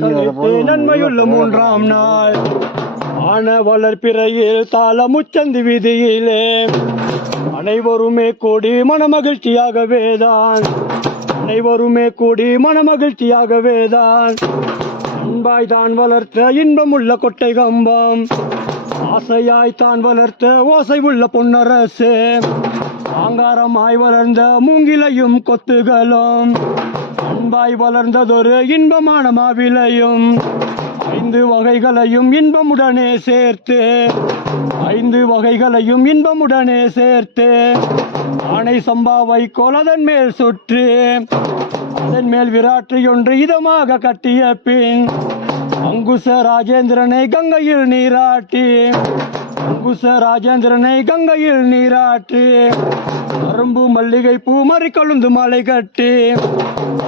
கழித்து நன்மையுள்ள மூன்றாம் நாள் ஆன வளர்ப்பிறையில் தாளமுச்சந்தி வீதியிலே அனைவருமே கூடி மனமகிழ்ச்சியாகவேதான் அனைவருமே கூடி மனமகிழ்ச்சியாகவேதான் அன்பாய் தான் வளர்த்த இன்பமுள்ள கொட்டை கம்பம் ஆசையாய் தான் வளர்த்த ஓசை உள்ள பொன்னரசு ஆங்காரமாய் வளர்ந்த மூங்கிலையும் கொத்துகளும் அன்பாய் வளர்ந்ததொரு இன்பமான மாவிலையும் 5 வகைகளையும் இன்பமுடனே சேர்த்து 5 வகைகளையும் இன்பமுடனே சேர்த்து ஆனை சம்பா வைக்கோல் அதன் மேல் சுற்றி அதன் மேல் விராற்றி ஒன்று இதமாக கட்டிய பின் அங்குச ராஜேந்திரனை கங்கையில் நீராட்டி அங்குச ராஜேந்திரனை கங்கையில் நீராட்டி அரும்பு மல்லிகை பூ மறி கொழுந்து மாலை கட்டி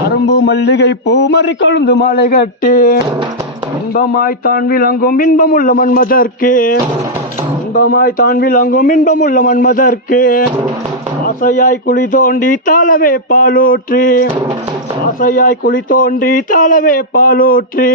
அரும்பு மல்லிகை பூ மறி கொழுந்து மாலை கட்டி இன்பமாய் தான் விளங்கும் இன்பமுள்ள மன்மதற்கு இன்பமாய் தான் விளங்கும் இன்பமுள்ள மன்மதற்கு ஆசையாய் குழி தோண்டி தாளவே பாலூற்றி ஆசையாய் குழி தோண்டி தாளவே பாலூற்றி